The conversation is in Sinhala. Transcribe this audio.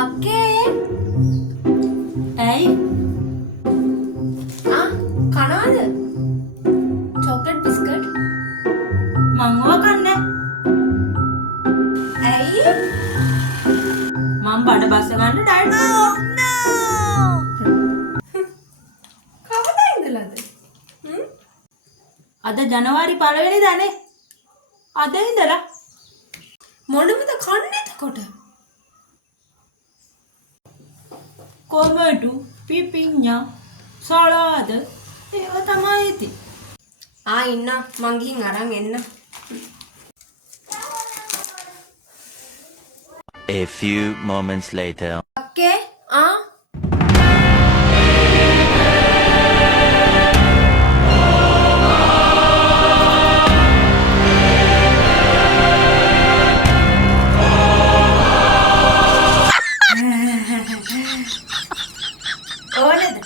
අක්කේ ඇයි? කනවාද? Chocolate biscuit? මං ඕවා කන්නේ. ඇයි? මං බඩ බස්ස ගන්න ඩයට් කරනවා. කවදා ඉඳලාද? අද ජනවාරි 1 වෙනිදානේ. අද ඉඳලා මොනවද කන්නේ එතකොට? කොමඩු, පිපිඤ්ඤා, සලාද ඒව තමයි ඉතින්. ඉන්න මං ගිහින් අරන් එන්න. A few moments later. අක්කේ ඕනද?